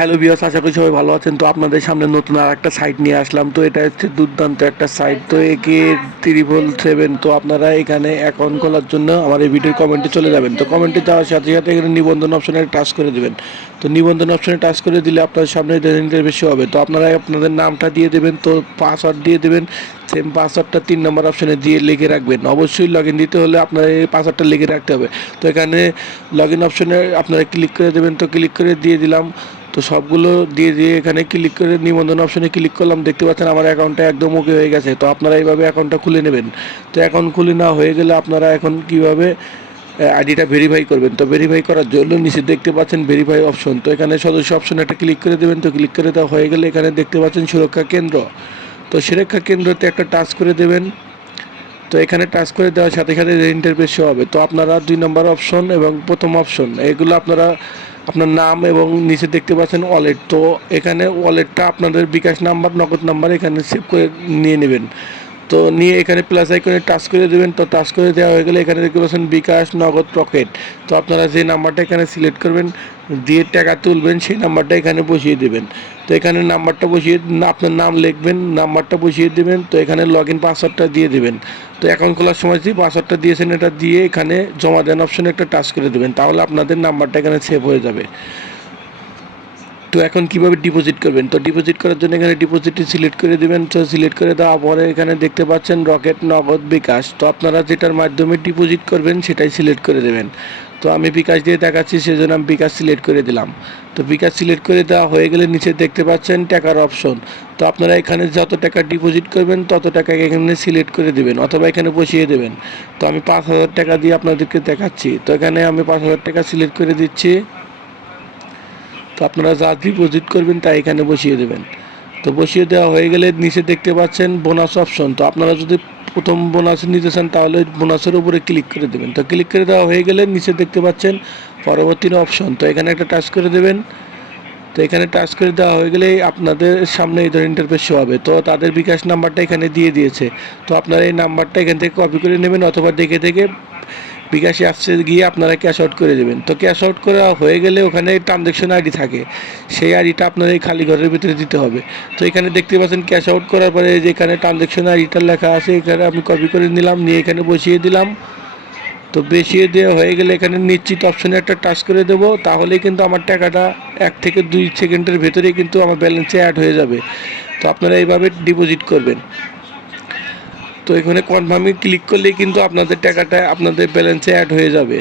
Hello viewers, আশা করি সবাই ভালো আছেন। তো আপনাদের সামনে নতুন আর একটা সাইট নিয়ে আসলাম। তো এটা হচ্ছে দুর্দান্ত একটা সাইট। তো একে 777। তো আপনারা এখানে অ্যাকাউন্ট খোলার জন্য আমার এই ভিডিওর কমেন্টে চলে যাবেন। তো কমেন্টে যাওয়ার সাথে সাথে এখানে নিবন্ধন অপশনে টাচ করে দেবেন। তো নিবন্ধন অপশনে টাচ করে দিলে আপনার সামনে বেশি হবে। তো আপনারা আপনাদের নামটা দিয়ে দেবেন, তো পাসওয়ার্ড দিয়ে দেবেন। সেম পাসওয়ার্ডটা 3 নম্বর অপশনে দিয়ে লিখে রাখবেন। অবশ্যই লগ ইন দিতে হলে আপনার এই পাসওয়ার্ডটা লিখে রাখতে হবে। তো এখানে লগ ইন অপশনে আপনারা ক্লিক করে দেবেন। তো ক্লিক করে দিয়ে দিলাম। তো সবগুলো দিয়ে এখানে ক্লিক করে নিবন্ধন অপশনে ক্লিক করলাম। দেখতে পাচ্ছেন আমার অ্যাকাউন্টটা একদম ওকে হয়ে গেছে। তো আপনারা এইভাবে অ্যাকাউন্টটা খুলে নেবেন। তো অ্যাকাউন্ট খুলে না হয়ে গেলে আপনারা এখন কীভাবে আইডিটা ভেরিফাই করবেন। তো ভেরিফাই করার জন্য নিচে দেখতে পাচ্ছেন ভেরিফাই অপশন। তো এখানে সদস্য অপশনে একটা ক্লিক করে দেবেন। তো ক্লিক করে দেওয়া হয়ে গেলে এখানে দেখতে পাচ্ছেন সুরক্ষা কেন্দ্র। তো সুরক্ষা কেন্দ্রতে একটা টাচ করে দেবেন। তো এখানে টাচ করে দেওয়ার সাথে সাথে ইন্টারফেস শো হবে। তো আপনারা 2 নম্বর অপশন এবং প্রথম অপশন এগুলো আপনারা আপনার নাম এবং নিচে দেখতে পাচ্ছেন ওয়ালেট। তো এখানে ওয়ালেটটা আপনাদের বিকাশ নাম্বার, নগদ নাম্বার এখানে সেভ করে নিয়ে নেবেন। তো নিয়ে এখানে প্লাস আইকনে টাচ করে দেবেন। তো টাচ করে দেওয়া হয়ে গেলে এখানে দেখতে পাচ্ছেন বিকাশ, নগদ, রকেট। তো আপনারা যে নাম্বারটা এখানে সিলেক্ট করবেন, দিয়ে টাকা তুলবেন, সেই নাম্বারটা এখানে বসিয়ে দেবেন। তো এখানে নাম্বারটা বসিয়ে আপনার নাম লিখবেন, নাম্বারটা বসিয়ে দেবেন। তো এখানে লগ ইন পাসওয়ার্ডটা দিয়ে দেবেন। তো অ্যাকাউন্ট খোলার সময় যে পাসওয়ার্ডটা দিয়েছেন এটা দিয়ে এখানে জমা দেন অপশনে একটা টাচ করে দেবেন। তাহলে আপনাদের নাম্বারটা এখানে সেভ হয়ে যাবে। তো এখন কিভাবে ডিপোজিট করবেন? তো ডিপোজিট করার জন্য এখানে ডিপোজিটটি সিলেক্ট করে দেবেন। তো সিলেক্ট করে দেওয়ার পরে এখানে দেখতে পাচ্ছেন রকেট, নগদ, বিকাশ। তো আপনারা যেটার মাধ্যমে ডিপোজিট করবেন সেটাই সিলেক্ট করে দেবেন। তো আমি বিকাশ দিয়ে দেখাচ্ছি, সেজন্য আমি বিকাশ সিলেক্ট করে দিলাম। তো বিকাশ সিলেক্ট করে দেওয়া হয়ে গেলে নিচে দেখতে পাচ্ছেন টাকার অপশন। তো আপনারা এখানে যত টাকা ডিপোজিট করবেন তত টাকা এখানে সিলেক্ট করে দেবেন অথবা এখানে বসিয়ে দেবেন। তো আমি 5,000 টাকা দিয়ে আপনাদেরকে দেখাচ্ছি। তো এখানে আমি 5,000 টাকা সিলেক্ট করে দিচ্ছি। তো আপনারা যা ডিপোজিট করবেন তা এখানে বসিয়ে দেবেন। তো বসিয়ে দেওয়া হয়ে গেলে নিচে দেখতে পাচ্ছেন বোনাস অপশন। তো আপনারা যদি প্রথম বোনাস নিতে চান তাহলে বোনাসের উপরে ক্লিক করে দেবেন। তো ক্লিক করে দেওয়া হয়ে গেলে নিচে দেখতে পাচ্ছেন পরবর্তী অপশন। তো এখানে একটা টাচ করে দেবেন। তো এখানে টাচ করে দেওয়া হয়ে গেলেই আপনাদের সামনে এই ধরনের ইন্টারফেস শো হবে। তো তাদের বিকাশ নাম্বারটা এখানে দিয়ে দিয়েছে। তো আপনারা এই নাম্বারটা এখান থেকে কপি করে নেবেন অথবা দেখে দেখে বিকাশে আসছে গিয়ে আপনারা ক্যাশ আউট করে দেবেন। তো ক্যাশ আউট করা হয়ে গেলে ওখানে ট্রানজ্যাকশন আইডি থাকে, সেই আইডিটা আপনার এই খালি ঘরের ভিতরে দিতে হবে। তো এখানে দেখতে পাচ্ছেন ক্যাশ আউট করার পরে যেখানে ট্রানজ্যাকশন আইডিটা লেখা আছে এখানে আমি কপি করে নিলাম, নিয়ে এখানে বসিয়ে দিলাম। তো বসিয়ে দেওয়া হয়ে গেলে এখানে নিশ্চিত অপশনে একটা টাচ করে দেবো। তাহলেই কিন্তু আমার টাকাটা 1 থেকে 2 সেকেন্ডের ভেতরেই কিন্তু আমার ব্যালেন্সে অ্যাড হয়ে যাবে। তো আপনারা এইভাবে ডিপোজিট করবেন। তো এখানে কনফার্মে ক্লিক করলেই কিন্তু আপনাদের টাকাটা আপনাদের ব্যালেন্সে অ্যাড হয়ে যাবে।